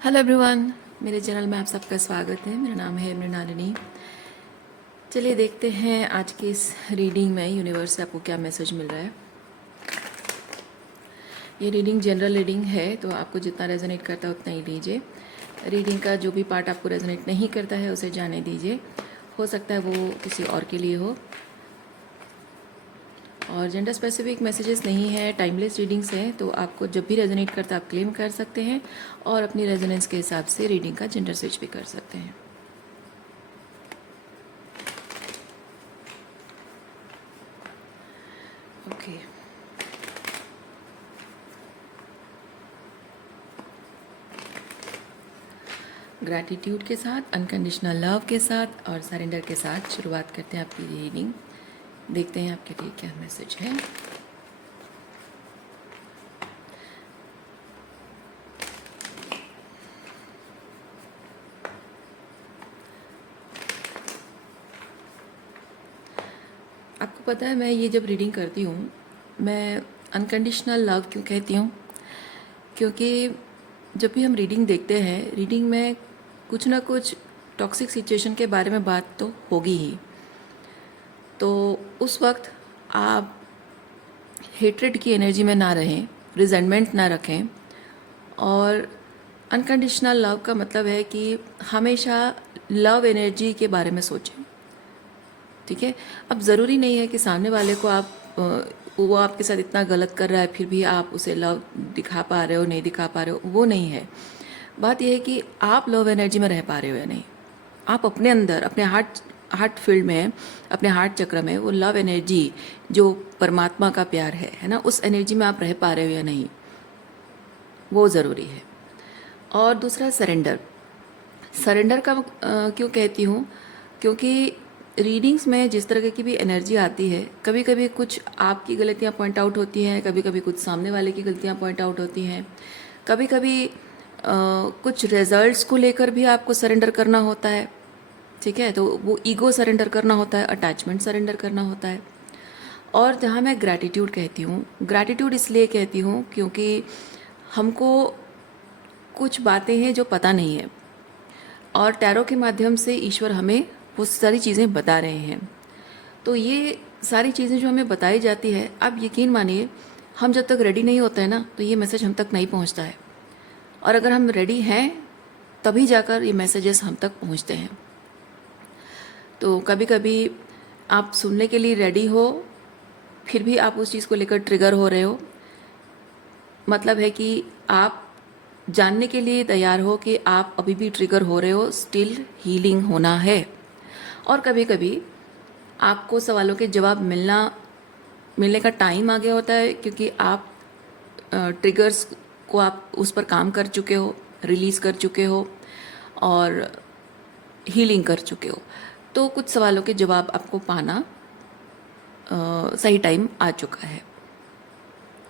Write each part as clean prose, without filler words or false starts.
Hello everyone, मेरे channel में आप सबका स्वागत है। मेरा नाम है मृणालिनी। चलिए देखते हैं आज की इस रीडिंग में यूनिवर्स से आपको क्या मैसेज मिल रहा है। ये रीडिंग जनरल रीडिंग है, तो आपको जितना रेजोनेट करता है उतना ही लीजिए। रीडिंग का जो भी पार्ट आपको रेजोनेट नहीं करता है उसे जाने दीजिए। हो सकता है वो किसी और के लिए हो। और जेंडर स्पेसिफिक मैसेजेस नहीं है, टाइमलेस रीडिंग्स हैं, तो आपको जब भी रेजोनेट करता है आप क्लेम कर सकते हैं और अपनी रेजोनेंस के हिसाब से रीडिंग का जेंडर स्विच भी कर सकते हैं। ओके, ग्रैटिट्यूड के साथ, अनकंडीशनल लव के साथ और सरेंडर के साथ शुरुआत करते हैं आपकी रीडिंग। देखते हैं आपके लिए क्या मैसेज है। आपको पता है, मैं ये जब रीडिंग करती हूँ, मैं अनकंडीशनल लव क्यों कहती हूँ? क्योंकि जब भी हम रीडिंग देखते हैं, रीडिंग में कुछ ना कुछ टॉक्सिक सिचुएशन के बारे में बात तो होगी ही। तो उस वक्त आप हेट्रेड की एनर्जी में ना रहें, रिजेंटमेंट ना रखें। और अनकंडीशनल लव का मतलब है कि हमेशा लव एनर्जी के बारे में सोचें। ठीक है, अब ज़रूरी नहीं है कि सामने वाले को वो आपके साथ इतना गलत कर रहा है फिर भी आप उसे लव दिखा पा रहे हो, नहीं दिखा पा रहे हो, वो नहीं है। बात यह है कि आप लव एनर्जी में रह पा रहे हो या नहीं। आप अपने अंदर, अपने हार्ट फील्ड में, अपने हार्ट चक्र में वो लव एनर्जी जो परमात्मा का प्यार है ना, उस एनर्जी में आप रह पा रहे हो या नहीं, वो ज़रूरी है। और दूसरा सरेंडर। सरेंडर का क्यों कहती हूँ? क्योंकि रीडिंग्स में जिस तरह की भी एनर्जी आती है, कभी कभी कुछ आपकी गलतियाँ पॉइंट आउट होती हैं, कभी कभी कुछ सामने वाले की गलतियाँ पॉइंट आउट होती हैं, कभी कभी कुछ रिजल्ट्स को लेकर भी आपको सरेंडर करना होता है। ठीक है, तो वो ईगो सरेंडर करना होता है, अटैचमेंट सरेंडर करना होता है। और जहाँ मैं ग्रैटिट्यूड कहती हूँ, ग्रैटिट्यूड इसलिए कहती हूँ क्योंकि हमको कुछ बातें हैं जो पता नहीं है, और टैरो के माध्यम से ईश्वर हमें वो सारी चीज़ें बता रहे हैं। तो ये सारी चीज़ें जो हमें बताई जाती है, आप यकीन मानिए, हम जब तक रेडी नहीं होते हैं ना, तो ये मैसेज हम तक नहीं पहुंचता है। और अगर हम रेडी हैं तभी जाकर ये मैसेजेस हम तक पहुंचते हैं। तो कभी कभी आप सुनने के लिए रेडी हो, फिर भी आप उस चीज़ को लेकर ट्रिगर हो रहे हो, मतलब है कि आप जानने के लिए तैयार हो कि आप अभी भी ट्रिगर हो रहे हो, स्टिल हीलिंग होना है। और कभी कभी आपको सवालों के जवाब मिलने का टाइम आ गया होता है, क्योंकि आप ट्रिगर्स को आप उस पर काम कर चुके हो, रिलीज़ कर चुके हो और हीलिंग कर चुके हो। तो कुछ सवालों के जवाब आपको पाना सही टाइम आ चुका है।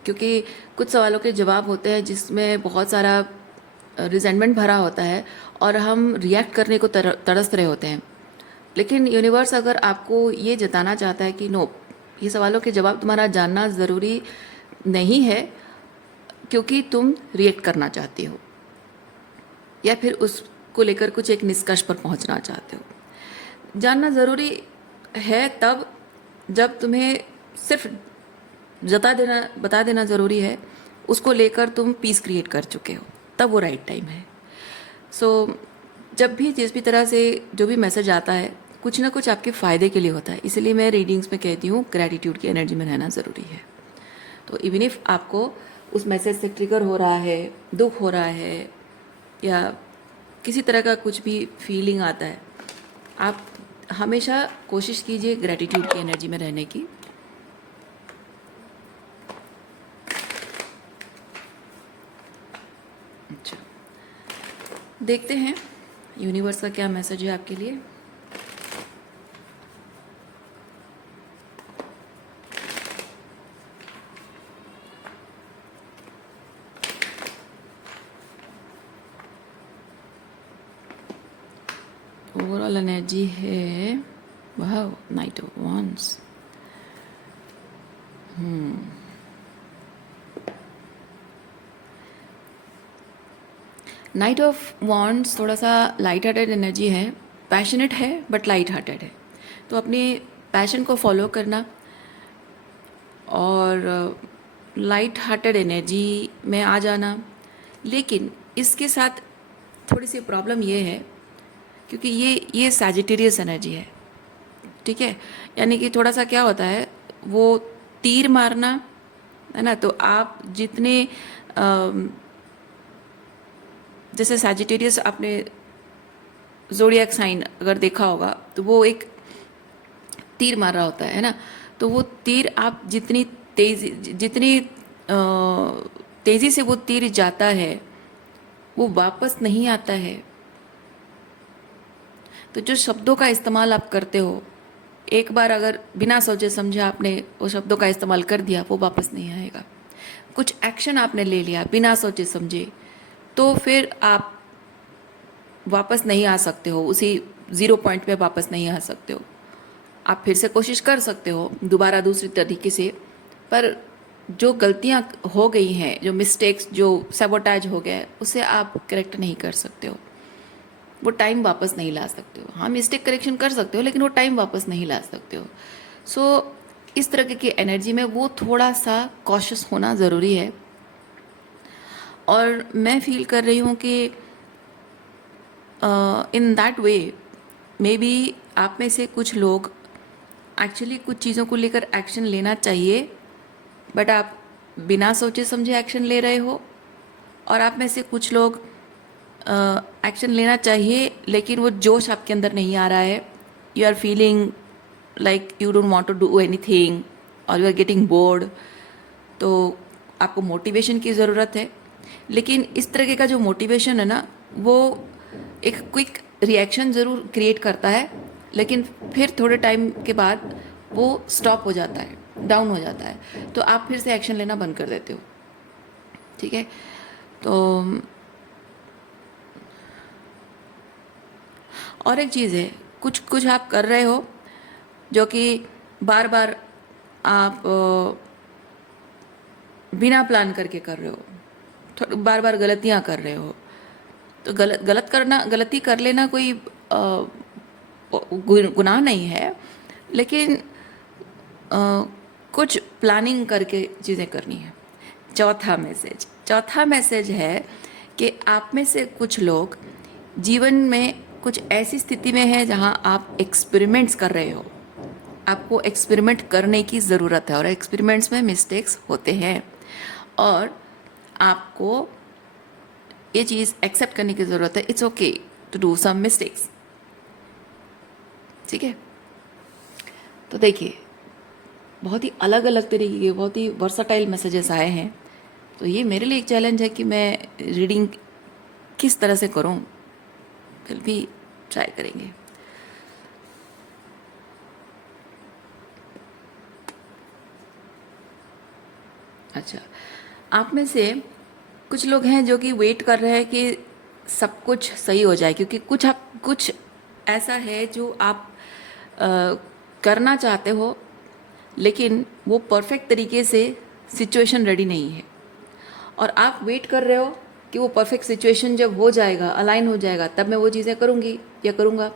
क्योंकि कुछ सवालों के जवाब होते हैं जिसमें बहुत सारा रिजेंटमेंट भरा होता है और हम रिएक्ट करने को तरस रहे होते हैं। लेकिन यूनिवर्स अगर आपको ये जताना चाहता है कि नो, ये सवालों के जवाब तुम्हारा जानना ज़रूरी नहीं है, क्योंकि तुम रिएक्ट करना चाहती हो या फिर उसको लेकर कुछ एक निष्कर्ष पर पहुंचना चाहते हो। जानना ज़रूरी है तब जब तुम्हें सिर्फ बता देना ज़रूरी है, उसको लेकर तुम पीस क्रिएट कर चुके हो, तब वो राइट टाइम है। सो जब भी जिस भी तरह से जो भी मैसेज आता है, कुछ ना कुछ आपके फ़ायदे के लिए होता है। इसलिए मैं रीडिंग्स में कहती हूँ ग्रैटिट्यूड की एनर्जी में रहना ज़रूरी है। तो इवन इफ आपको उस मैसेज से ट्रिगर हो रहा है, दुख हो रहा है या किसी तरह का कुछ भी फीलिंग आता है, आप हमेशा कोशिश कीजिए ग्रैटिट्यूड की एनर्जी में रहने की। अच्छा, देखते हैं यूनिवर्स का क्या मैसेज है आपके लिए। ओवरऑल एनर्जी है, वाह, night of wands. Night of wands थोड़ा सा लाइट हार्टेड एनर्जी है, पैशनेट है बट लाइट हार्टेड है। तो अपने पैशन को फॉलो करना और लाइट हार्टेड एनर्जी में आ जाना। लेकिन इसके साथ थोड़ी सी प्रॉब्लम ये है, क्योंकि ये सैजिटेरियस एनर्जी है, ठीक है। यानी कि थोड़ा सा क्या होता है, वो तीर मारना है ना। तो आप जितने जैसे सैजिटेरियस आपने ज़ोडिएक साइन अगर देखा होगा तो वो एक तीर मार रहा होता है ना। तो वो तीर आप जितनी तेज़ी से वो तीर जाता है वो वापस नहीं आता है। तो जो शब्दों का इस्तेमाल आप करते हो, एक बार अगर बिना सोचे समझे आपने वो शब्दों का इस्तेमाल कर दिया, वो वापस नहीं आएगा। कुछ एक्शन आपने ले लिया बिना सोचे समझे, तो फिर आप वापस नहीं आ सकते हो, उसी ज़ीरो पॉइंट पे वापस नहीं आ सकते हो। आप फिर से कोशिश कर सकते हो दोबारा दूसरी तरीके से, पर जो गलतियां हो गई हैं, जो मिस्टेक्स, जो सैबोटाज हो गया है, उसे आप करेक्ट नहीं कर सकते हो। वो टाइम वापस नहीं ला सकते हो। हाँ, मिस्टेक करेक्शन कर सकते हो, लेकिन वो टाइम वापस नहीं ला सकते हो। सो इस तरह की एनर्जी में वो थोड़ा सा कॉशियस होना ज़रूरी है। और मैं फील कर रही हूँ कि in that way may be आप में से कुछ लोग एक्चुअली कुछ चीज़ों को लेकर एक्शन लेना चाहिए, बट आप बिना सोचे समझे एक्शन ले रहे हो। और आप में से कुछ लोग एक्शन लेना चाहिए, लेकिन वो जोश आपके अंदर नहीं आ रहा है। You are feeling like you don't want to do anything और यू आर गेटिंग बोर्ड। तो आपको मोटिवेशन की ज़रूरत है। लेकिन इस तरह का जो मोटिवेशन है ना, वो एक क्विक रिएक्शन ज़रूर क्रिएट करता है, लेकिन फिर थोड़े टाइम के बाद वो स्टॉप हो जाता है, डाउन हो जाता है। तो आप फिर से एक्शन लेना बंद कर देते हो, ठीक है। तो और एक चीज़ है, कुछ कुछ आप कर रहे हो जो कि बार बार आप बिना प्लान करके कर रहे हो, बार बार गलतियां कर रहे हो। तो गलती कर लेना कोई गुनाह नहीं है, लेकिन कुछ प्लानिंग करके चीज़ें करनी है। चौथा मैसेज है कि आप में से कुछ लोग जीवन में कुछ ऐसी स्थिति में है जहां आप एक्सपेरिमेंट्स कर रहे हो। आपको एक्सपेरिमेंट करने की ज़रूरत है, और एक्सपेरिमेंट्स में मिस्टेक्स होते हैं, और आपको ये चीज़ एक्सेप्ट करने की ज़रूरत है। It's okay to do some mistakes, ठीक है। तो देखिए, बहुत ही अलग अलग तरीके के, बहुत ही वर्साटाइल मैसेजेस आए हैं। तो ये मेरे लिए एक चैलेंज है कि मैं रीडिंग किस तरह से करूं। फिर भी ट्राई करेंगे। अच्छा, आप में से कुछ लोग हैं जो कि वेट कर रहे हैं कि सब कुछ सही हो जाए, क्योंकि कुछ ऐसा है जो आप करना चाहते हो, लेकिन वो परफेक्ट तरीके से सिचुएशन रेडी नहीं है। और आप वेट कर रहे हो कि वो परफेक्ट सिचुएशन जब हो जाएगा, अलाइन हो जाएगा, तब मैं वो चीज़ें करूँगी या करूँगा।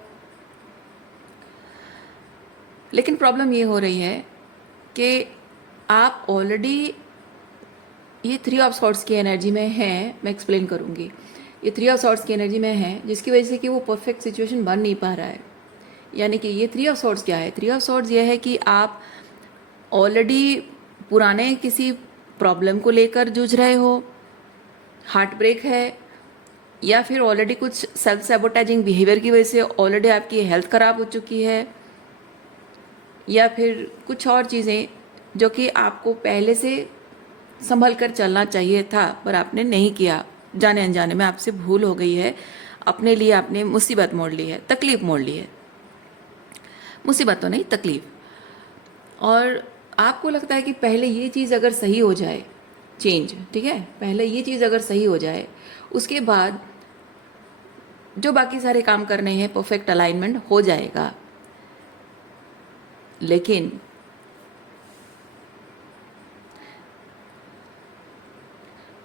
लेकिन प्रॉब्लम ये हो रही है कि आप ऑलरेडी ये थ्री ऑफ सॉर्ट्स की एनर्जी में है। मैं एक्सप्लेन करूँगी। ये थ्री ऑफ सॉर्ट्स की एनर्जी में है, जिसकी वजह से कि वो परफेक्ट सिचुएशन बन नहीं पा रहा है। यानी कि ये थ्री ऑफ सॉर्ट्स क्या है? थ्री ऑफ सॉर्ट्स ये है कि आप ऑलरेडी पुराने किसी प्रॉब्लम को लेकर जूझ रहे हो, हार्ट ब्रेक है, या फिर ऑलरेडी कुछ सेल्फ सैबोटाइजिंग बिहेवियर की वजह से ऑलरेडी आपकी हेल्थ ख़राब हो चुकी है, या फिर कुछ और चीज़ें जो कि आपको पहले से संभल कर चलना चाहिए था, पर आपने नहीं किया। जाने अनजाने में आपसे भूल हो गई है, अपने लिए आपने मुसीबत मोड़ ली है, तकलीफ मोड़ ली है। मुसीबत तो नहीं, तकलीफ। और आपको लगता है कि पहले ये चीज़ अगर सही हो जाए, चेंज, ठीक है, पहले ये चीज़ अगर सही हो जाए, उसके बाद जो बाकी सारे काम करने हैं परफेक्ट अलाइनमेंट हो जाएगा। लेकिन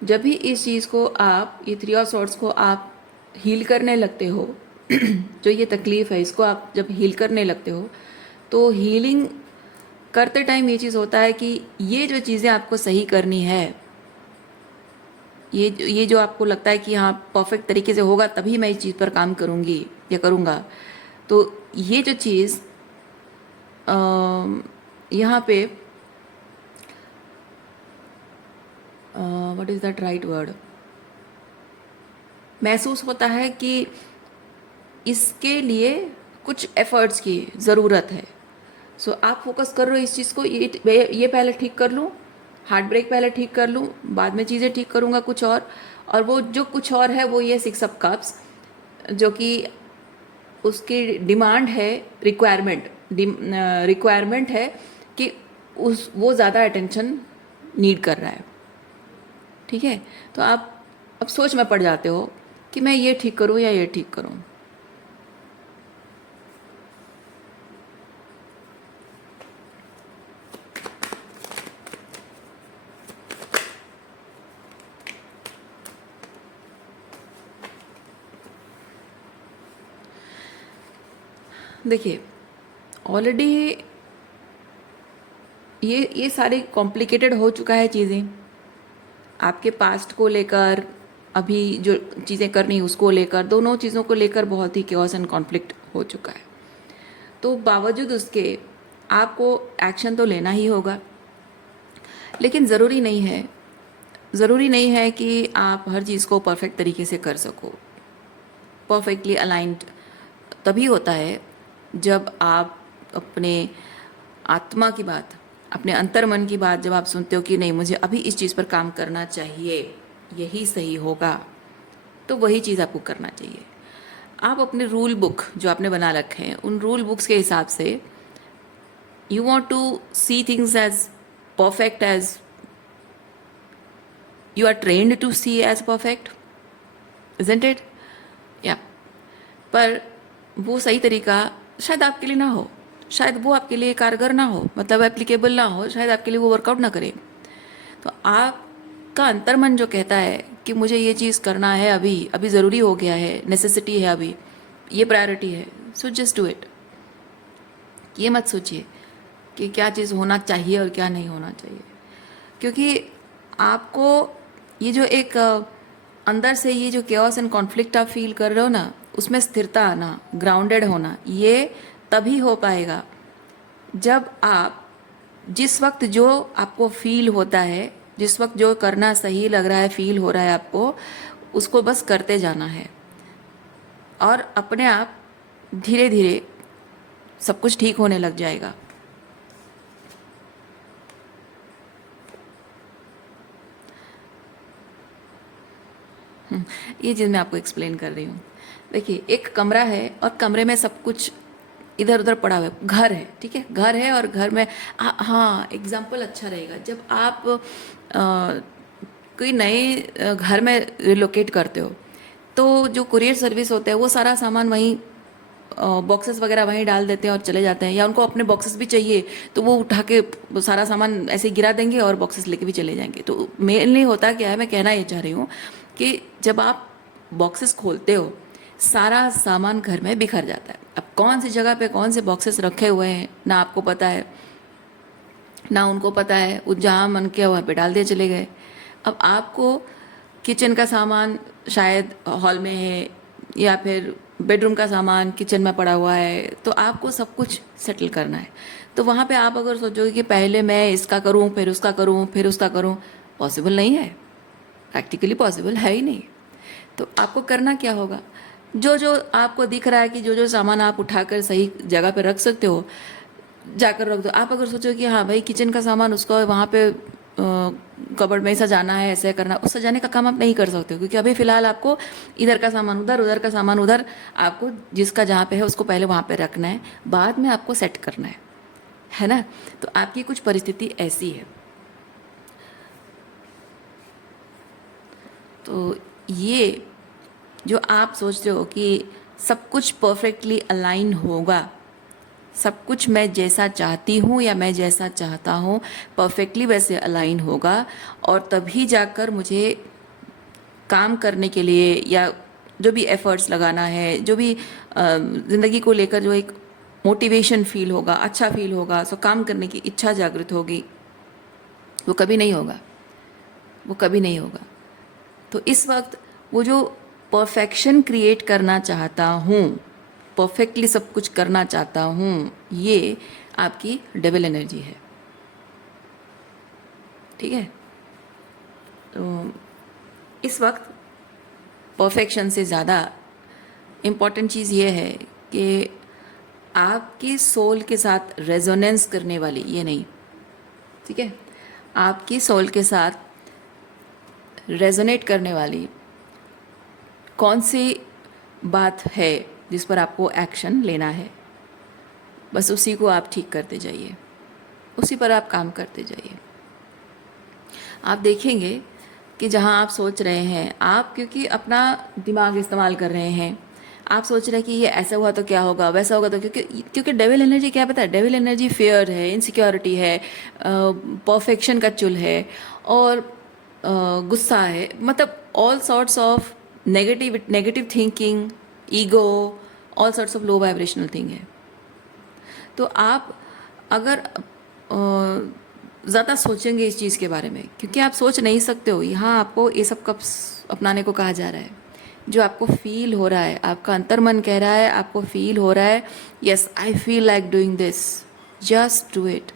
जब भी इस चीज़ को आप, ये थ्री ऑफ सॉर्ड्स को आप हील करने लगते हो जो ये तकलीफ़ है इसको आप जब हील करने लगते हो, तो हीलिंग करते टाइम ये चीज़ होता है कि ये जो चीज़ें आपको सही करनी है, ये जो आपको लगता है कि हाँ परफेक्ट तरीके से होगा तभी मैं इस चीज़ पर काम करूँगी या करूँगा, तो ये जो चीज़ यहाँ पे what is that right word, महसूस होता है कि इसके लिए कुछ एफर्ट्स की ज़रूरत है। सो आप फोकस कर रहे हो इस चीज़ को, ये पहले ठीक कर लूँ, हार्ट ब्रेक पहले ठीक कर लूँ, बाद में चीज़ें ठीक करूँगा कुछ और वो जो कुछ और है वो ये 6 ऑफ कप्स, जो कि उसकी डिमांड है, रिक्वायरमेंट है कि वो ज़्यादा अटेंशन नीड कर रहा है। ठीक है, तो आप अब सोच में पड़ जाते हो कि मैं ये ठीक करूँ या ये ठीक करूँ। देखिए, ऑलरेडी ये सारे कॉम्प्लिकेटेड हो चुका है चीज़ें, आपके पास्ट को लेकर, अभी जो चीज़ें करनी है उसको लेकर, दोनों चीज़ों को लेकर बहुत ही केओस एंड कॉन्फ्लिक्ट हो चुका है। तो बावजूद उसके आपको एक्शन तो लेना ही होगा, लेकिन ज़रूरी नहीं है कि आप हर चीज़ को परफेक्ट तरीके से कर सको। परफेक्टली अलाइंड तभी होता है जब आप अपने आत्मा की बात, अपने अंतर्मन की बात जब आप सुनते हो कि नहीं मुझे अभी इस चीज़ पर काम करना चाहिए, यही सही होगा, तो वही चीज़ आपको करना चाहिए। आप अपने रूल बुक जो आपने बना रखे हैं उन रूल बुक्स के हिसाब से you want to see things as perfect as you are trained to see as perfect, isn't it? या पर वो सही तरीका शायद आपके लिए ना हो, शायद वो आपके लिए कारगर ना हो, मतलब एप्लीकेबल ना हो, शायद आपके लिए वो वर्कआउट ना करे। तो आपका अंतर्मन जो कहता है कि मुझे ये चीज़ करना है, अभी ज़रूरी हो गया है, नेसेसिटी है, अभी ये प्रायोरिटी है, सो जस्ट डू इट। ये मत सोचिए कि क्या चीज़ होना चाहिए और क्या नहीं होना चाहिए, क्योंकि आपको ये जो एक अंदर से ये जो केओस एंड कॉन्फ्लिक्ट आप फील कर रहे हो ना, उसमें स्थिरता आना, ग्राउंडेड होना, ये तभी हो पाएगा जब आप जिस वक्त जो आपको फील होता है, जिस वक्त जो करना सही लग रहा है, फील हो रहा है आपको, उसको बस करते जाना है और अपने आप धीरे धीरे सब कुछ ठीक होने लग जाएगा। ये चीज़ मैं आपको एक्सप्लेन कर रही हूँ। देखिए, एक कमरा है और कमरे में सब कुछ इधर उधर पड़ा हुआ है, घर है, ठीक है, घर है और घर में हाँ एग्जाम्पल अच्छा रहेगा, जब आप कोई नए घर में रिलोकेट करते हो तो जो कुरियर सर्विस होते हैं वो सारा सामान वहीं बॉक्सेस वगैरह वहीं डाल देते हैं और चले जाते हैं, या उनको अपने बॉक्सेस भी चाहिए तो वो उठा के सारा सामान ऐसे गिरा देंगे और बॉक्सेस लेके भी चले जाएंगे। तो मेनली होता क्या है, मैं कहना ये चाह रही हूँ कि जब आप बॉक्सेस खोलते हो सारा सामान घर में बिखर जाता है। अब कौन सी जगह पे कौन से बॉक्सेस रखे हुए हैं ना आपको पता है ना उनको पता है, वो जहाँ मन किया वहाँ पे डाल दिए चले गए। अब आपको किचन का सामान शायद हॉल में है या फिर बेडरूम का सामान किचन में पड़ा हुआ है, तो आपको सब कुछ सेटल करना है। तो वहाँ पे आप अगर सोचोगे कि पहले मैं इसका करूँ फिर उसका करूँ फिर उसका करूँ, पॉसिबल नहीं है, प्रैक्टिकली पॉसिबल है ही नहीं। तो आपको करना क्या होगा, जो जो आपको दिख रहा है कि जो जो सामान आप उठाकर सही जगह पे रख सकते हो जाकर रख दो। आप अगर सोचो कि हाँ भाई किचन का सामान उसको वहाँ पे कबर्ड में सजाना है, ऐसे करना, उस सजाने का काम आप नहीं कर सकते हो, क्योंकि अभी फ़िलहाल आपको इधर का सामान उधर, उधर का सामान उधर, आपको जिसका जहाँ पे है उसको पहले वहाँ पे रखना है, बाद में आपको सेट करना है ना। तो आपकी कुछ परिस्थिति ऐसी है। तो ये जो आप सोचते हो कि सब कुछ परफेक्टली अलाइन होगा, सब कुछ मैं जैसा चाहती हूँ या मैं जैसा चाहता हूँ परफेक्टली वैसे अलाइन होगा और तभी जाकर मुझे काम करने के लिए या जो भी एफर्ट्स लगाना है, जो भी ज़िंदगी को लेकर जो एक मोटिवेशन फील होगा, अच्छा फील होगा, सो काम करने की इच्छा जागृत होगी, वो कभी नहीं होगा, वो कभी नहीं होगा। तो इस वक्त वो जो परफेक्शन क्रिएट करना चाहता हूँ, परफेक्टली सब कुछ करना चाहता हूँ, ये आपकी डेविल एनर्जी है। ठीक है, तो इस वक्त परफेक्शन से ज़्यादा इम्पॉर्टेंट चीज़ ये है कि आपकी सोल के साथ रेजोनेंस करने वाली, ये नहीं, ठीक है, आपकी सोल के साथ रेजोनेट करने वाली कौन सी बात है जिस पर आपको एक्शन लेना है, बस उसी को आप ठीक करते जाइए, उसी पर आप काम करते जाइए। आप देखेंगे कि जहाँ आप सोच रहे हैं, आप क्योंकि अपना दिमाग इस्तेमाल कर रहे हैं, आप सोच रहे हैं कि ये ऐसा हुआ तो क्या होगा, वैसा होगा तो, क्योंकि डेविल एनर्जी क्या पता है, डेविल एनर्जी फियर है, इनसिक्योरिटी है, परफेक्शन का चुल है, और गुस्सा है, मतलब all sorts of negative thinking, ego, all sorts of low vibrational thing है। तो आप अगर ज़्यादा सोचेंगे इस चीज़ के बारे में, क्योंकि आप सोच नहीं सकते हो, यहाँ आपको ये सब कब अपनाने को कहा जा रहा है, जो आपको फील हो रहा है, आपका अंतर मन कह रहा है, आपको फील हो रहा है, yes I feel like doing this, just do it.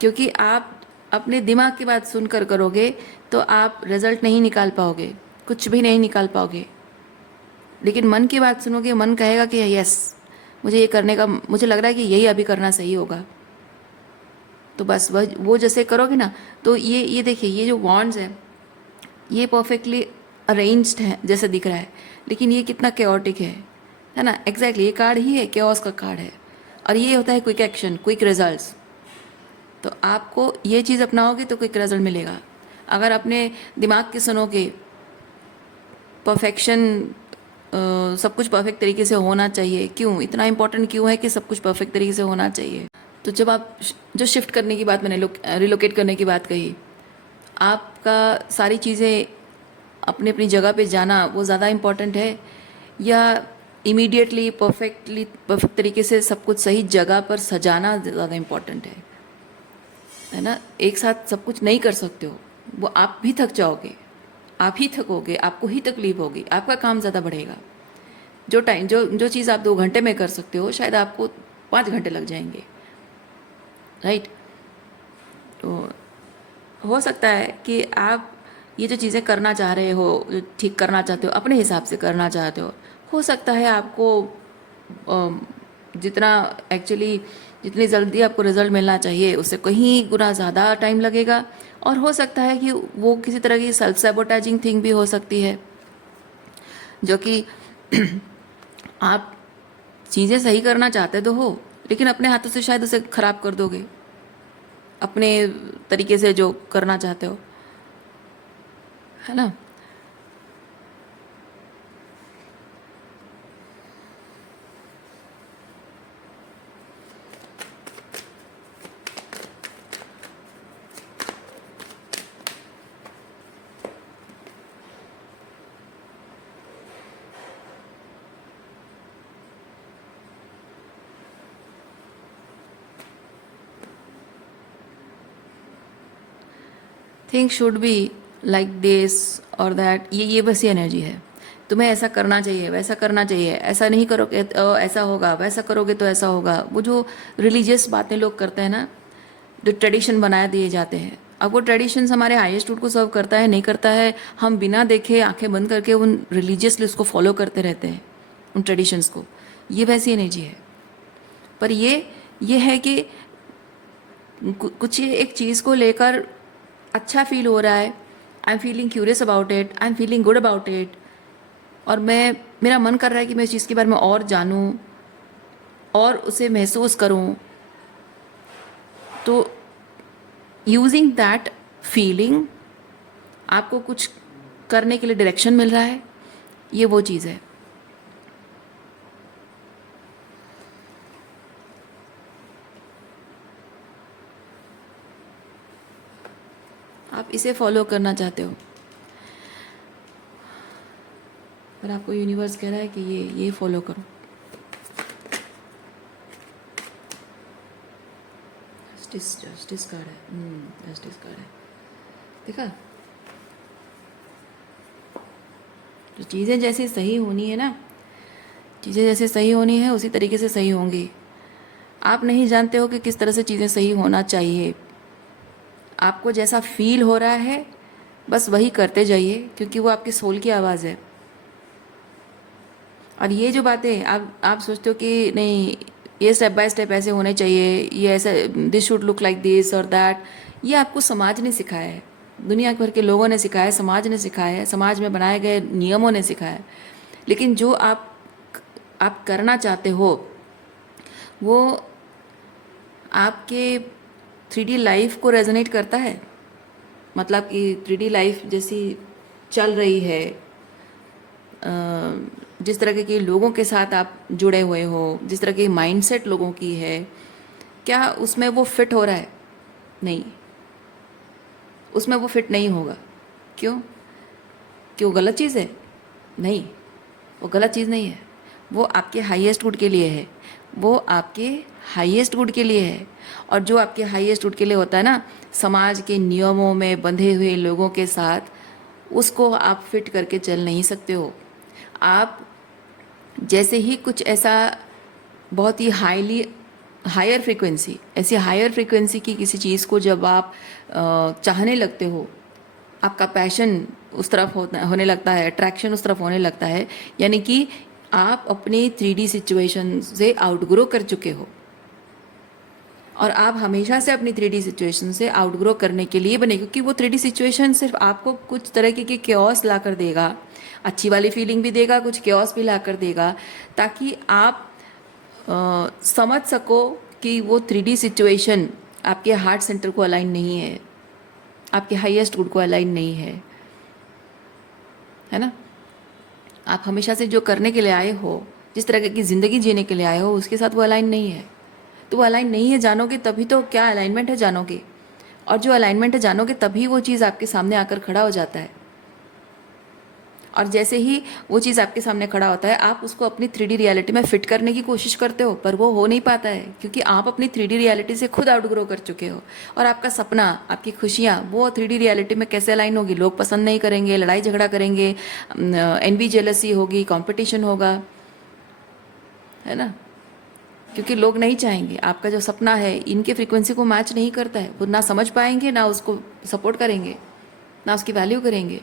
क्योंकि आप अपने दिमाग की बात सुनकर करोगे तो आप रिजल्ट नहीं निकाल पाओगे, कुछ भी नहीं निकाल पाओगे। लेकिन मन की बात सुनोगे, मन कहेगा कि यस मुझे ये करने का, मुझे लग रहा है कि यही अभी करना सही होगा, तो बस वो जैसे करोगे ना, तो ये देखिए, ये जो वॉन्ड्स है ये परफेक्टली अरेंज्ड है जैसे दिख रहा है, लेकिन ये कितना केओटिक है ना। एग्जैक्टली ये कार्ड ही है, केओस का कार्ड है, और ये होता है क्विक एक्शन, क्विक रिजल्ट्स। तो आपको ये चीज़ अपनाओगे तो क्विक रिजल्ट मिलेगा। अगर अपने दिमाग की सुनोगे, परफेक्शन, सब कुछ परफेक्ट तरीके से होना चाहिए, क्यों इतना इम्पोर्टेंट क्यों है कि सब कुछ परफेक्ट तरीके से होना चाहिए। तो जब आप जो शिफ्ट करने की बात, मैंने रिलोकेट करने की बात कही, आपका सारी चीज़ें अपनी अपनी जगह पे जाना वो ज़्यादा इम्पोर्टेंट है, या इमीडिएटली परफेक्ट तरीके से सब कुछ सही जगह पर सजाना ज़्यादा इम्पोर्टेंट है ना। एक साथ सब कुछ नहीं कर सकते हो, वो आप भी थक जाओगे, आप ही थकोगे, आपको ही तकलीफ होगी, आपका काम ज़्यादा बढ़ेगा। जो चीज़ आप 2 घंटे में कर सकते हो, शायद आपको 5 घंटे लग जाएंगे, राइट। तो हो सकता है कि आप ये जो चीज़ें करना चाह रहे हो, जो ठीक करना चाहते हो, अपने हिसाब से करना चाहते हो सकता है आपको जितना एक्चुअली जितनी जल्दी आपको रिजल्ट मिलना चाहिए उससे कहीं गुना ज़्यादा टाइम लगेगा, और हो सकता है कि वो किसी तरह की सेल्फ सैबोटाइजिंग थिंग भी हो सकती है, जो कि आप चीज़ें सही करना चाहते तो हो, लेकिन अपने हाथों से शायद उसे ख़राब कर दोगे, अपने तरीके से जो करना चाहते हो, है ना। Think should be like this और दैट, ये बस ये एनर्जी है। तुम्हें ऐसा करना चाहिए, वैसा करना चाहिए, ऐसा नहीं करोगे तो ऐसा होगा, वैसा करोगे तो ऐसा होगा। वो जो रिलीजियस बातें लोग करते हैं ना, जो ट्रेडिशन बना दिए जाते हैं, अब वो ट्रेडिशंस हमारे हाईएस्ट रूट को सर्व करता है नहीं करता है, हम बिना देखे आंखें बंद करके उन रिलीजियसली उसको फॉलो करते रहते हैं, उन ट्रेडिशंस को। ये वैसी एनर्जी है। पर ये है कि कुछ एक चीज़ को लेकर अच्छा फील हो रहा है, I am feeling curious about it, I am feeling good about it, और मेरा मन कर रहा है कि मैं इस चीज़ के बारे में और जानूं और उसे महसूस करूं। तो यूजिंग दैट फीलिंग आपको कुछ करने के लिए डायरेक्शन मिल रहा है, ये वो चीज़ है। आप इसे फॉलो करना चाहते हो। पर आपको यूनिवर्स कह रहा है कि ये फॉलो करो। जस्टिस कार्ड है, जस्टिस कार्ड है, देखा। तो चीज़ें जैसी सही होनी है ना, चीज़ें जैसे सही होनी है उसी तरीके से सही होंगी। आप नहीं जानते हो कि किस तरह से चीज़ें सही होना चाहिए। आपको जैसा फील हो रहा है बस वही करते जाइए, क्योंकि वो आपके सोल की आवाज़ है। और ये जो बातें आप सोचते हो कि नहीं ये स्टेप बाय स्टेप ऐसे होने चाहिए, ये ऐसे this should look like this और दैट, ये आपको समाज ने सिखाया है, दुनिया भर के लोगों ने सिखाया है, समाज ने सिखाया है, समाज में बनाए गए नियमों ने सिखाया है। लेकिन जो आप करना चाहते हो वो आपके 3D लाइफ को रेजोनेट करता है। मतलब कि 3D लाइफ जैसी चल रही है, जिस तरह के लोगों के साथ आप जुड़े हुए हो, जिस तरह की माइंडसेट लोगों की है, क्या उसमें वो फिट हो रहा है? नहीं, उसमें वो फिट नहीं होगा। क्यों? क्यों गलत चीज़ है? नहीं, वो गलत चीज़ नहीं है, वो आपके हाईएस्ट गुड के लिए है, वो आपके हाईएस्ट गुड के लिए है। और जो आपके हाईएस्ट गुड के लिए होता है ना, समाज के नियमों में बंधे हुए लोगों के साथ, उसको आप फिट करके चल नहीं सकते हो। आप जैसे ही कुछ ऐसा बहुत ही हायर फ्रीक्वेंसी, ऐसी हायर फ्रीक्वेंसी की किसी चीज़ को जब आप चाहने लगते हो, आपका पैशन उस तरफ होने लगता है, अट्रैक्शन उस तरफ होने लगता है, यानी कि आप अपनी 3D सिचुएशन से आउटग्रो कर चुके हो। और आप हमेशा से अपनी 3D सिचुएशन से आउटग्रो करने के लिए बने, क्योंकि वो 3D सिचुएशन सिर्फ आपको कुछ तरह के क्योस ला कर देगा, अच्छी वाली फीलिंग भी देगा, कुछ क्योस भी ला कर देगा, ताकि आप समझ सको कि वो 3D सिचुएशन आपके हार्ट सेंटर को अलाइन नहीं है, आपके हाईएस्ट गुड को अलाइन नहीं है ना। आप हमेशा से जो करने के लिए आए हो, जिस तरह की ज़िंदगी जीने के लिए आए हो, उसके साथ वो अलाइन नहीं है। तो वो अलाइन नहीं है जानोगे तभी तो, क्या अलाइनमेंट है जानोगे, और जो अलाइनमेंट है जानोगे तभी वो चीज़ आपके सामने आकर खड़ा हो जाता है। और जैसे ही वो चीज़ आपके सामने खड़ा होता है, आप उसको अपनी 3D रियलिटी में फिट करने की कोशिश करते हो, पर वो हो नहीं पाता है, क्योंकि आप अपनी 3D रियलिटी से खुद आउटग्रो कर चुके हो। और आपका सपना, आपकी खुशियाँ वो 3D रियलिटी में कैसे अलाइन होगी? लोग पसंद नहीं करेंगे, लड़ाई झगड़ा करेंगे, एनवी जेलसी होगी, कॉम्पिटिशन होगा, है ना। क्योंकि लोग नहीं चाहेंगे, आपका जो सपना है इनके फ्रीक्वेंसी को मैच नहीं करता है, वो ना समझ पाएंगे, ना उसको सपोर्ट करेंगे, ना उसकी वैल्यू करेंगे।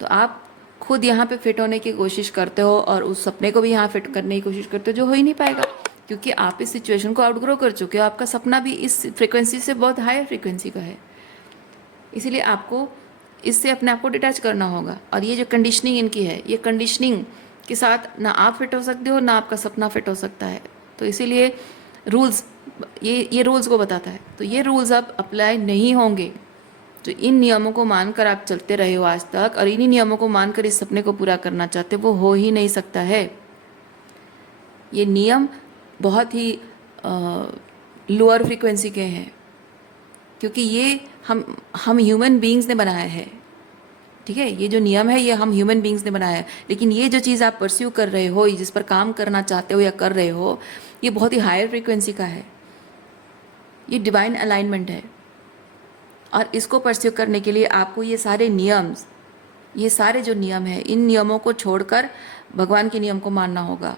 तो आप खुद यहाँ पे फिट होने की कोशिश करते हो और उस सपने को भी यहाँ फिट करने की कोशिश करते हो, जो हो ही नहीं पाएगा, क्योंकि आप इस सिचुएशन को आउटग्रो कर चुके हो। आपका सपना भी इस फ्रिक्वेंसी से बहुत हायर फ्रिक्वेंसी का है, इसीलिए आपको इससे अपने आप को डिटैच करना होगा। और ये जो कंडीशनिंग इनकी है, ये कंडीशनिंग के साथ ना आप फिट हो सकते हो, ना आपका सपना फिट हो सकता है। तो इसीलिए रूल्स, ये रूल्स को बताता है। तो ये रूल्स अब अप्लाई नहीं होंगे। तो इन नियमों को मानकर आप चलते रहे हो आज तक, और इन्हीं नियमों को मानकर इस सपने को पूरा करना चाहते हो, वो हो ही नहीं सकता है। ये नियम बहुत ही लोअर फ्रीक्वेंसी के हैं, क्योंकि ये हम ह्यूमन बीइंग्स ने बनाया है, ठीक है। ये जो नियम है ये हम ह्यूमन बीइंग्स ने बनाया है। लेकिन ये जो चीज़ आप परस्यू कर रहे हो, जिस पर काम करना चाहते हो या कर रहे हो, ये बहुत ही हायर फ्रीक्वेंसी का है, ये डिवाइन अलाइनमेंट है। और इसको परस्यू करने के लिए आपको ये सारे नियम, ये सारे जो नियम है, इन नियमों को छोड़कर भगवान के नियम को मानना होगा।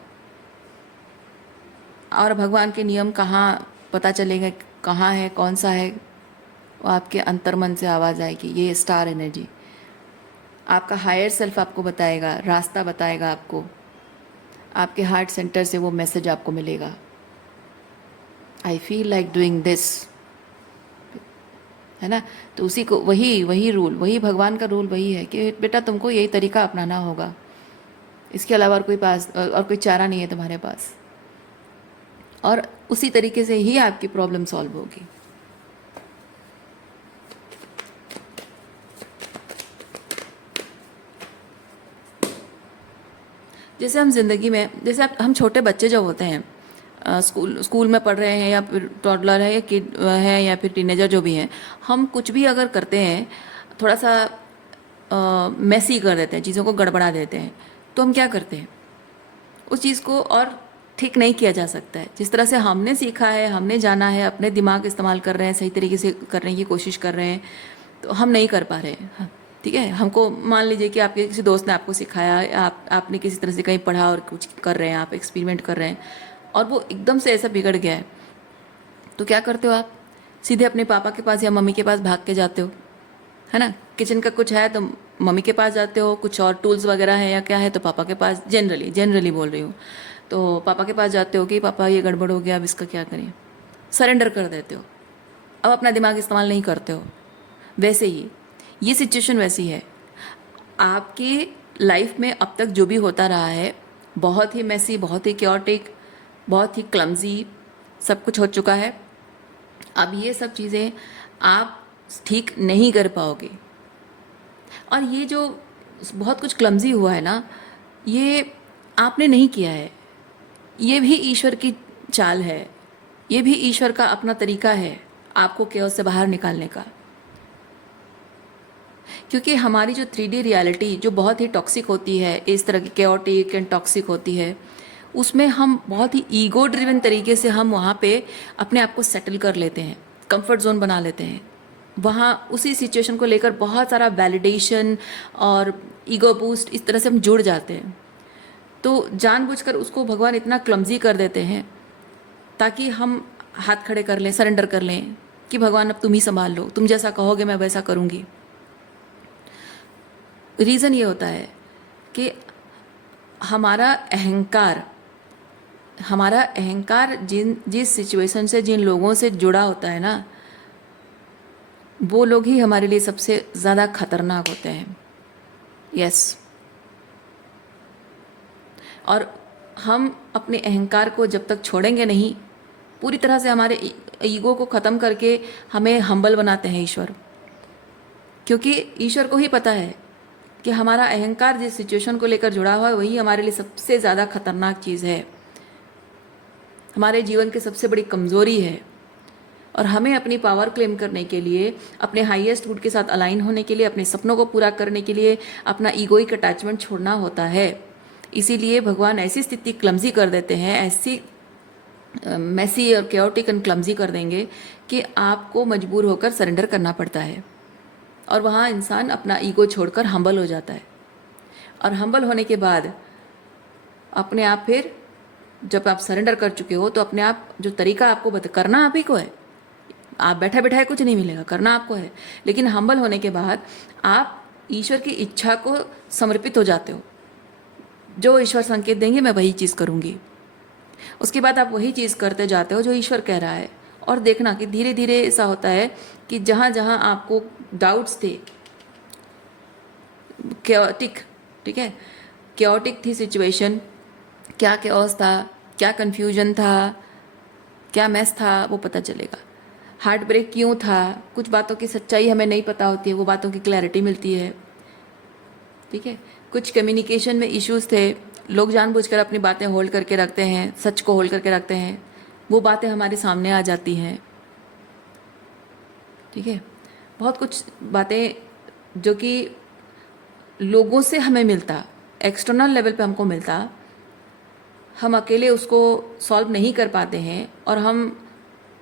और भगवान के नियम कहाँ पता चलेगा, कहाँ है, कौन सा है? वो आपके अंतर्मन से आवाज़ आएगी, ये स्टार एनर्जी, आपका हायर सेल्फ आपको बताएगा, रास्ता बताएगा आपको, आपके हार्ट सेंटर से वो मैसेज आपको मिलेगा, I feel like doing this, है ना। तो उसी को वही रूल, वही भगवान का रूल वही है कि बेटा तुमको यही तरीका अपनाना होगा, इसके अलावा और कोई चारा नहीं है तुम्हारे पास। और उसी तरीके से ही आपकी प्रॉब्लम सॉल्व होगी। जैसे हम ज़िंदगी में, जैसे हम छोटे बच्चे जो होते हैं, स्कूल में पढ़ रहे हैं, या फिर टॉडलर है, या किड है, या फिर टीनेजर जो भी हैं, हम कुछ भी अगर करते हैं थोड़ा सा मेसी कर देते हैं, चीज़ों को गड़बड़ा देते हैं, तो हम क्या करते हैं, उस चीज़ को और ठीक नहीं किया जा सकता है। जिस तरह से हमने सीखा है, हमने जाना है, अपने दिमाग इस्तेमाल कर रहे हैं, सही तरीके से करने की कोशिश कर रहे हैं, तो हम नहीं कर पा रहे हैं। हाँ, ठीक है, हमको मान लीजिए कि आपके किसी दोस्त ने आपको सिखाया, आपने किसी तरह से कहीं पढ़ा और कुछ कर रहे हैं, आप एक्सपेरिमेंट कर रहे हैं और वो एकदम से ऐसा बिगड़ गया है, तो क्या करते हो आप? सीधे अपने पापा के पास या मम्मी के पास भाग के जाते हो, है ना। किचन का कुछ है तो मम्मी के पास जाते हो, कुछ और टूल्स वगैरह है या क्या है तो पापा के पास, जनरली बोल रही हूँ, तो पापा के पास जाते हो कि पापा ये गड़बड़ हो गया, अब इसका क्या करें। सरेंडर कर देते हो, अब अपना दिमाग इस्तेमाल नहीं करते हो। वैसे ही ये सिचुएशन वैसी है आपकी लाइफ में। अब तक जो भी होता रहा है बहुत ही मैसी, बहुत ही क्योटिक, बहुत ही क्लमजी सब कुछ हो चुका है। अब ये सब चीज़ें आप ठीक नहीं कर पाओगे। और ये जो बहुत कुछ क्लमजी हुआ है ना, ये आपने नहीं किया है, ये भी ईश्वर की चाल है, ये भी ईश्वर का अपना तरीका है आपको केओस से बाहर निकालने का। क्योंकि हमारी जो 3D रियलिटी जो बहुत ही टॉक्सिक होती है, इस तरह की केओटिक एंड टॉक्सिक होती है, उसमें हम बहुत ही ईगो ड्रिवन तरीके से हम वहाँ पे अपने आप को सेटल कर लेते हैं, कंफर्ट जोन बना लेते हैं। वहाँ उसी सिचुएशन को लेकर बहुत सारा वैलिडेशन और ईगो बूस्ट इस तरह से हम जुड़ जाते हैं। तो जानबूझकर उसको भगवान इतना क्लमजी कर देते हैं ताकि हम हाथ खड़े कर लें, सरेंडर कर लें कि भगवान अब तुम ही संभाल लो, तुम जैसा कहोगे मैं वैसा करूँगी। रीज़न ये होता है कि हमारा अहंकार जिस सिचुएशन से, जिन लोगों से जुड़ा होता है ना, वो लोग ही हमारे लिए सबसे ज़्यादा खतरनाक होते हैं। यस। और हम अपने अहंकार को जब तक छोड़ेंगे नहीं, पूरी तरह से हमारे ईगो को ख़त्म करके हमें हम्बल बनाते हैं ईश्वर। क्योंकि ईश्वर को ही पता है कि हमारा अहंकार जिस सिचुएशन को लेकर जुड़ा हुआ है वही हमारे लिए सबसे ज़्यादा खतरनाक चीज़ है, हमारे जीवन की सबसे बड़ी कमज़ोरी है। और हमें अपनी पावर क्लेम करने के लिए, अपने हाईएस्ट गुड के साथ अलाइन होने के लिए, अपने सपनों को पूरा करने के लिए अपना ईगोइक अटैचमेंट छोड़ना होता है। इसीलिए भगवान ऐसी स्थिति क्लमजी कर देते हैं, ऐसी मैसी और केओटिक एंड क्लमजी कर देंगे कि आपको मजबूर होकर सरेंडर करना पड़ता है। और वहाँ इंसान अपना ईगो छोड़कर हम्बल हो जाता है। और हम्बल होने के बाद अपने आप, फिर जब आप सरेंडर कर चुके हो तो अपने आप जो तरीका आपको करना आप ही को है, आप बैठा बैठाए कुछ नहीं मिलेगा, करना आपको है। लेकिन हम्बल होने के बाद आप ईश्वर की इच्छा को समर्पित हो जाते हो, जो ईश्वर संकेत देंगे मैं वही चीज़ करूँगी। उसके बाद आप वही चीज़ करते जाते हो जो ईश्वर कह रहा है। और देखना कि धीरे धीरे ऐसा होता है कि जहाँ जहाँ आपको डाउट्स थे, केओटिक, ठीक है, केओटिक थी सिचुएशन, क्या केओस था, क्या कन्फ्यूजन था, क्या मैस था, वो पता चलेगा। हार्ट ब्रेक क्यों था, कुछ बातों की सच्चाई हमें नहीं पता होती है, वो बातों की क्लैरिटी मिलती है। ठीक है, कुछ कम्युनिकेशन में इश्यूज थे, लोग जानबूझकर अपनी बातें होल्ड करके रखते हैं, सच को होल्ड करके रखते हैं, वो बातें हमारे सामने आ जाती हैं। ठीक है, बहुत कुछ बातें जो कि लोगों से हमें मिलता, एक्सटर्नल लेवल पे हमको मिलता, हम अकेले उसको सॉल्व नहीं कर पाते हैं और हम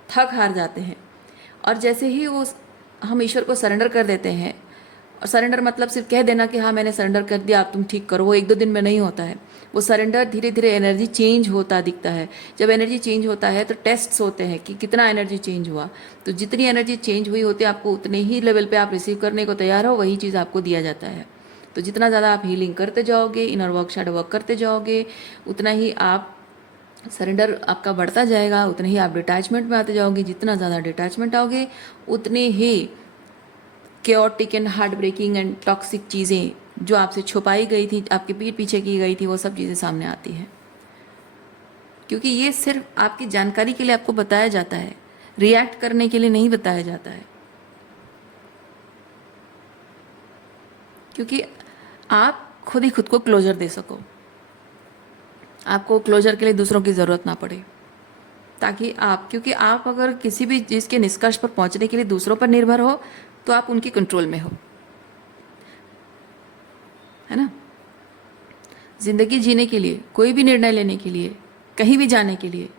थक हार जाते हैं। और जैसे ही वो हम ईश्वर को सरेंडर कर देते हैं, और सरेंडर मतलब सिर्फ कह देना कि हाँ मैंने सरेंडर कर दिया, आप तुम ठीक करो, वो एक दो दिन में नहीं होता है। वो सरेंडर धीरे धीरे एनर्जी चेंज होता दिखता है। जब एनर्जी चेंज होता है तो टेस्ट्स होते हैं कि कितना एनर्जी चेंज हुआ। तो जितनी एनर्जी चेंज हुई होती है, आपको उतने ही लेवल पे आप रिसीव करने को तैयार हो, वही चीज़ आपको दिया जाता है। तो जितना ज़्यादा आप हीलिंग करते जाओगे, इनर वर्क, शैडो वर्क करते जाओगे, उतना ही आप सरेंडर आपका बढ़ता जाएगा, उतने ही आप डिटैचमेंट में आते जाओगे। जितना ज़्यादा डिटैचमेंट आओगे, उतने ही chaotic and heartbreaking and toxic चीज़ें जो आपसे छुपाई गई थी, आपके पीठ पीछे की गई थी, वो सब चीज़ें सामने आती हैं। क्योंकि ये सिर्फ आपकी जानकारी के लिए आपको बताया जाता है, रिएक्ट करने के लिए नहीं बताया जाता है। क्योंकि आप खुद ही खुद को क्लोजर दे सको, आपको क्लोजर के लिए दूसरों की ज़रूरत ना पड़े, ताकि आप, क्योंकि आप अगर किसी भी चीज़ के निष्कर्ष पर पहुंचने के लिए दूसरों पर निर्भर हो तो आप उनके कंट्रोल में हो, है ना। ज़िंदगी जीने के लिए, कोई भी निर्णय लेने के लिए, कहीं भी जाने के लिए,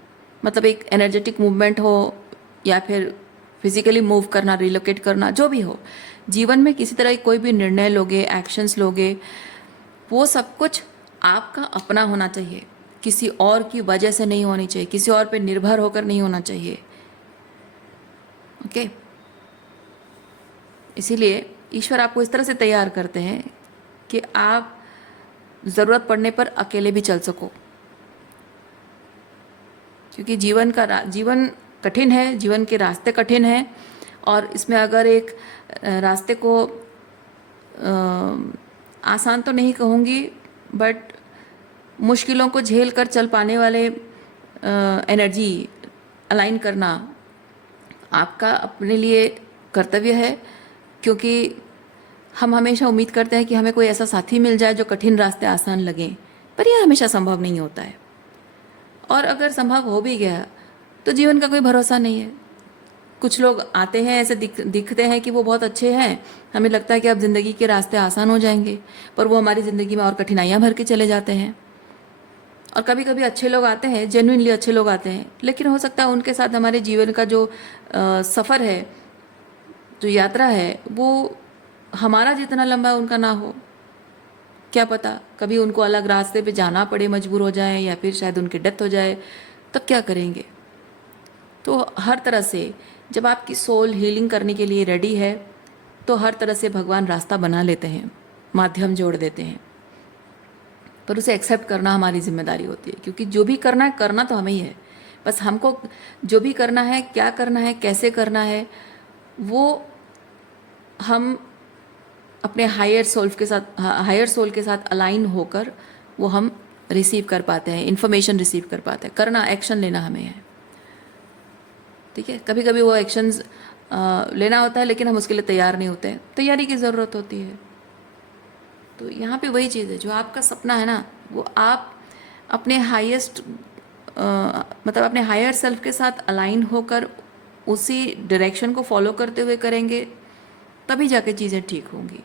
मतलब एक एनर्जेटिक मूवमेंट हो या फिर फिजिकली मूव करना, रिलोकेट करना, जो भी हो, जीवन में किसी तरह की कोई भी निर्णय लोगे, एक्शंस लोगे, वो सब कुछ आपका अपना होना चाहिए, किसी और की वजह से नहीं होनी चाहिए, किसी और पे निर्भर होकर नहीं होना चाहिए। ओके, इसीलिए ईश्वर आपको इस तरह से तैयार करते हैं कि आप ज़रूरत पड़ने पर अकेले भी चल सको। क्योंकि जीवन कठिन है, जीवन के रास्ते कठिन हैं, और इसमें अगर एक रास्ते को आसान तो नहीं कहूँगी, बट मुश्किलों को झेल कर चल पाने वाले एनर्जी अलाइन करना आपका अपने लिए कर्तव्य है। क्योंकि हम हमेशा उम्मीद करते हैं कि हमें कोई ऐसा साथी मिल जाए जो कठिन रास्ते आसान लगें, पर यह हमेशा संभव नहीं होता है। और अगर संभव हो भी गया तो जीवन का कोई भरोसा नहीं है। कुछ लोग आते हैं ऐसे दिखते हैं कि वो बहुत अच्छे हैं, हमें लगता है कि अब ज़िंदगी के रास्ते आसान हो जाएंगे, पर वो हमारी ज़िंदगी में और कठिनाइयाँ भर के चले जाते हैं। और कभी कभी अच्छे लोग आते हैं, जेन्युइनली अच्छे लोग आते हैं, लेकिन हो सकता है उनके साथ हमारे जीवन का जो सफ़र है, जो यात्रा है, वो हमारा जितना लंबा उनका ना हो। क्या पता कभी उनको अलग रास्ते पे जाना पड़े, मजबूर हो जाए, या फिर शायद उनकी डेथ हो जाए, तब क्या करेंगे। तो हर तरह से जब आपकी सोल हीलिंग करने के लिए रेडी है, तो हर तरह से भगवान रास्ता बना लेते हैं, माध्यम जोड़ देते हैं, पर उसे एक्सेप्ट करना हमारी जिम्मेदारी होती है। क्योंकि जो भी करना है, करना तो हमें ही है। बस हमको जो भी करना है, क्या करना है, कैसे करना है, वो हम अपने हायर सोल के साथ अलाइन होकर वो हम रिसीव कर पाते हैं, इन्फॉर्मेशन रिसीव कर पाते हैं। करना, एक्शन लेना हमें है। ठीक है, कभी कभी वो एक्शंस लेना होता है, लेकिन हम उसके लिए तैयार नहीं होते हैं, तैयारी की ज़रूरत होती है। तो यहाँ पे वही चीज़ है, जो आपका सपना है ना, वो आप अपने मतलब अपने हायर सेल्फ के साथ अलाइन होकर उसी डायरेक्शन को फॉलो करते हुए करेंगे, तभी जाके चीज़ें ठीक होंगी।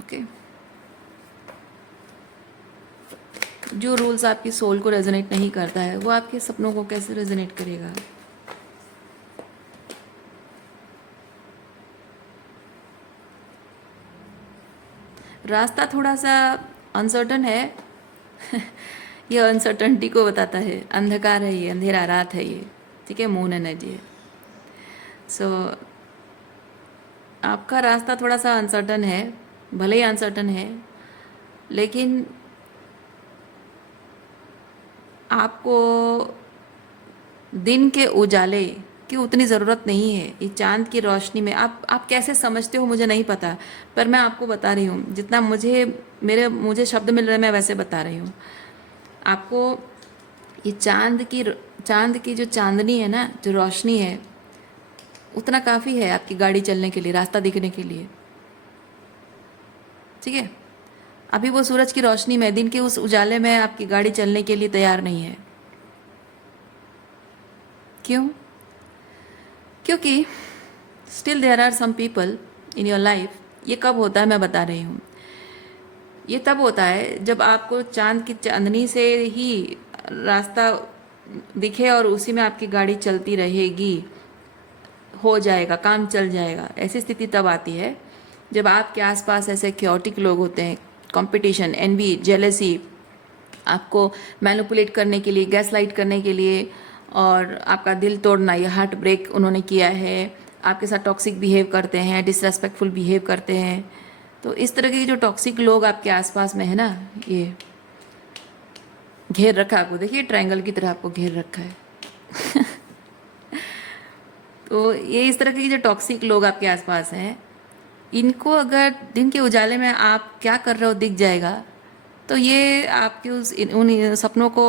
ओके, जो रूल्स आपकी सोल को रेजोनेट नहीं करता है, वो आपके सपनों को कैसे रेजोनेट करेगा। रास्ता थोड़ा सा अनसर्टन है ये अनसर्टनिटी को बताता है। अंधकार है ये, अंधेरा रात है ये, ठीक है, मून एनर्जी है। सो आपका रास्ता थोड़ा सा अनसर्टन है, भले ही अनसर्टन है, लेकिन आपको दिन के उजाले की उतनी ज़रूरत नहीं है। ये चांद की रोशनी में आप कैसे समझते हो मुझे नहीं पता, पर मैं आपको बता रही हूँ, जितना मुझे शब्द मिल रहे हैं, मैं वैसे बता रही हूँ आपको। ये चांद की जो चांदनी है ना, जो रोशनी है, उतना काफ़ी है आपकी गाड़ी चलने के लिए, रास्ता दिखने के लिए। ठीक है, अभी वो सूरज की रोशनी में, दिन के उस उजाले में आपकी गाड़ी चलने के लिए तैयार नहीं है। क्यों? क्योंकि still there are some people in your life. ये कब होता है मैं बता रही हूँ। ये तब होता है जब आपको चांद की चांदनी से ही रास्ता दिखे और उसी में आपकी गाड़ी चलती रहेगी, हो जाएगा, काम चल जाएगा। ऐसी स्थिति तब आती है जब आपके आसपास ऐसे क्योटिक लोग होते हैं, कंपटीशन, एनवी, जेलसी, आपको मैनिपुलेट करने के लिए, गैस लाइट करने के लिए, और आपका दिल तोड़ना, ये हार्ट ब्रेक उन्होंने किया है, आपके साथ टॉक्सिक बिहेव करते हैं, डिसरेस्पेक्टफुल बिहेव करते हैं। तो इस तरह के जो टॉक्सिक लोग आपके आसपास में है ना, ये घेर रखा है आपको, देखिए ट्रायंगल की तरह आपको घेर रखा है तो ये इस तरह के जो टॉक्सिक लोग आपके आसपास हैं, इनको अगर दिन के उजाले में आप क्या कर रहे हो दिख जाएगा, तो ये आपके उन सपनों को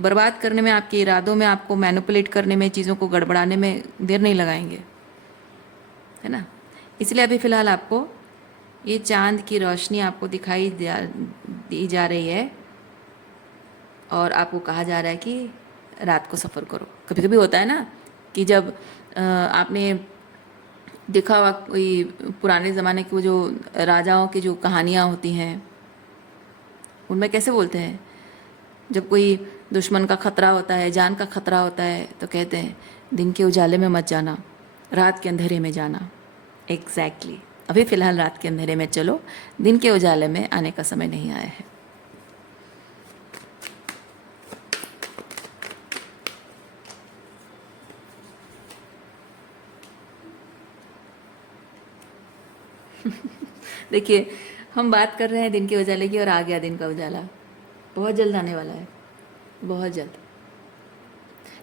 बर्बाद करने में, आपके इरादों में, आपको मैनिपुलेट करने में, चीज़ों को गड़बड़ाने में देर नहीं लगाएंगे, है ना। इसलिए अभी फ़िलहाल आपको ये चांद की रोशनी आपको दी जा रही है, और आपको कहा जा रहा है कि रात को सफ़र करो। कभी कभी होता है ना कि जब आपने देखा हुआ कोई पुराने ज़माने की वो जो राजाओं की जो कहानियाँ होती हैं, उनमें कैसे बोलते हैं, जब कोई दुश्मन का खतरा होता है, जान का खतरा होता है, तो कहते हैं दिन के उजाले में मत जाना, रात के अंधेरे में जाना। एग्जैक्टली अभी फ़िलहाल रात के अंधेरे में चलो, दिन के उजाले में आने का समय नहीं आया है। देखिए, हम बात कर रहे हैं दिन के उजाले की और आ गया दिन का उजाला। बहुत जल्द आने वाला है, बहुत जल्द।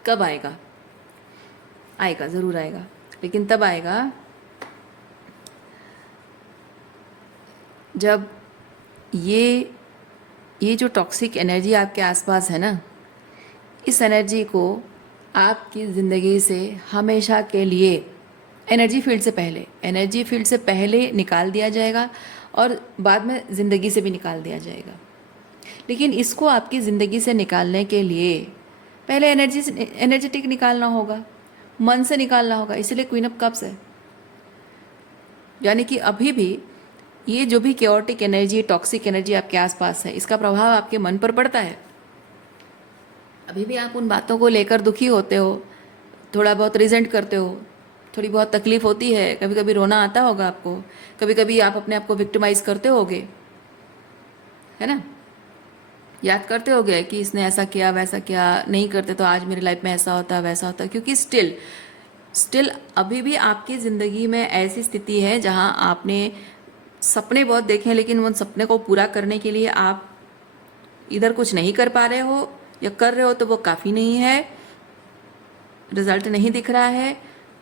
कब आएगा? आएगा, ज़रूर आएगा, लेकिन तब आएगा जब ये जो टॉक्सिक एनर्जी आपके आसपास है ना, इस एनर्जी को आपकी ज़िंदगी से हमेशा के लिए एनर्जी फील्ड से पहले निकाल दिया जाएगा और बाद में ज़िंदगी से भी निकाल दिया जाएगा। लेकिन इसको आपकी ज़िंदगी से निकालने के लिए पहले एनर्जेटिक निकालना होगा, मन से निकालना होगा। इसलिए क्वीन ऑफ कप्स है, यानी कि अभी भी ये जो भी केओटिक एनर्जी, टॉक्सिक एनर्जी आपके आसपास है, इसका प्रभाव आपके मन पर पड़ता है। अभी भी आप उन बातों को लेकर दुखी होते हो, थोड़ा बहुत रिजेंट करते हो, थोड़ी बहुत तकलीफ होती है, कभी कभी रोना आता होगा आपको, कभी कभी आप अपने आप को विक्टिमाइज करते होगे, है ना। याद करते होगे कि इसने ऐसा किया, वैसा किया, नहीं करते तो आज मेरी लाइफ में ऐसा होता, वैसा होता। क्योंकि स्टिल अभी भी आपकी ज़िंदगी में ऐसी स्थिति है जहां आपने सपने बहुत देखे हैं, लेकिन उन सपने को पूरा करने के लिए आप इधर कुछ नहीं कर पा रहे हो, या कर रहे हो तो वो काफ़ी नहीं है, रिजल्ट नहीं दिख रहा है।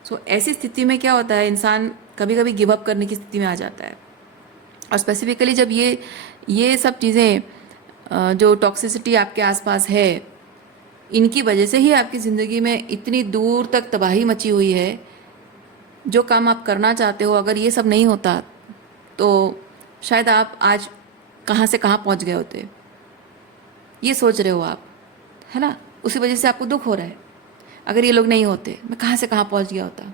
सो ऐसी स्थिति में क्या होता है, इंसान कभी कभी गिव अप करने की स्थिति में आ जाता है। और स्पेसिफिकली जब ये सब चीज़ें जो टॉक्सिसिटी आपके आसपास है, इनकी वजह से ही आपकी ज़िंदगी में इतनी दूर तक तबाही मची हुई है। जो काम आप करना चाहते हो, अगर ये सब नहीं होता तो शायद आप आज कहाँ से कहाँ पहुँच गए होते। ये सोच रहे हो आप, है ना। उसी वजह से आपको दुख हो रहा है, अगर ये लोग नहीं होते मैं कहाँ से कहाँ पहुँच गया होता।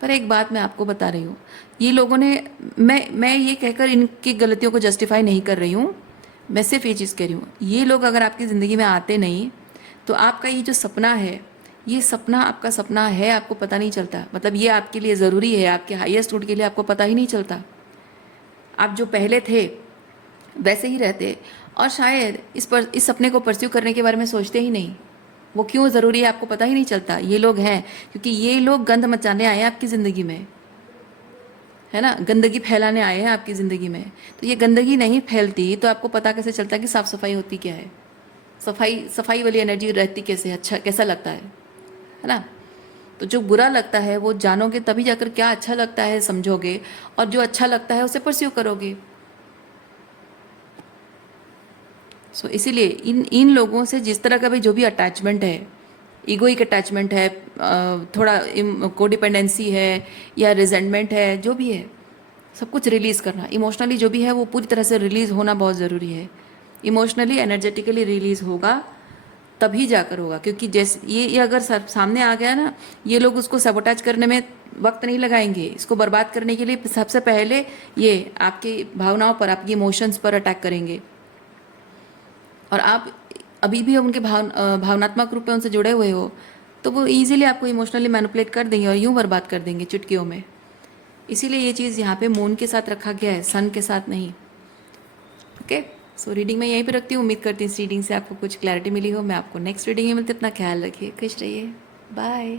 पर एक बात मैं आपको बता रही हूँ, ये लोगों ने, मैं ये कहकर इनकी गलतियों को जस्टिफाई नहीं कर रही हूँ, मैं सिर्फ ये चीज़ कह रही हूँ, ये लोग अगर आपकी ज़िंदगी में आते नहीं तो आपका ये जो सपना है, ये सपना आपका सपना है, आपको पता नहीं चलता। मतलब ये आपके लिए ज़रूरी है, आपके हाईएस्ट गुड के लिए आपको पता ही नहीं चलता। आप जो पहले थे वैसे ही रहते, और शायद इस सपने को परस्यू करने के बारे में सोचते ही नहीं। वो क्यों ज़रूरी है आपको पता ही नहीं चलता। ये लोग हैं क्योंकि ये लोग गंद मचाने आए हैं आपकी ज़िंदगी में, है ना, गंदगी फैलाने आए हैं आपकी ज़िंदगी में। तो ये गंदगी नहीं फैलती तो आपको पता कैसे चलता कि साफ़ सफाई होती क्या है, सफाई वाली एनर्जी रहती कैसे, अच्छा कैसा लगता है ना। तो जो बुरा लगता है वो जानोगे तभी जाकर क्या अच्छा लगता है समझोगे, और जो अच्छा लगता है उसे परस्यू करोगे। सो इसीलिए इन लोगों से जिस तरह का भी जो भी अटैचमेंट है, ईगोइक अटैचमेंट है, थोड़ा कोडिपेंडेंसी है या रिजेंटमेंट है, जो भी है सब कुछ रिलीज़ करना। इमोशनली जो भी है वो पूरी तरह से रिलीज़ होना बहुत ज़रूरी है। इमोशनली एनर्जेटिकली रिलीज़ होगा तभी जाकर होगा, क्योंकि जैसे ये अगर सामने आ गया ना, ये लोग उसको सबोटाज करने में वक्त नहीं लगाएंगे। इसको बर्बाद करने के लिए सबसे पहले ये आपकी भावनाओं पर, आपकी इमोशंस पर अटैक करेंगे। और आप अभी भी उनके भावनात्मक रूप में उनसे जुड़े हुए हो तो वो इजीली आपको इमोशनली मैनिपुलेट कर देंगे और यूं बर्बाद कर देंगे चुटकियों में। इसीलिए ये चीज़ यहाँ पे मून के साथ रखा गया है, सन के साथ नहीं। ओके, सो रीडिंग मैं यहीं पे रखती हूँ। उम्मीद करती हूँ इस रीडिंग से आपको कुछ क्लैरिटी मिली हो। मैं आपको नेक्स्ट रीडिंग में मिलती, अपना ख्याल रखिए, खुश रहिए, बाय।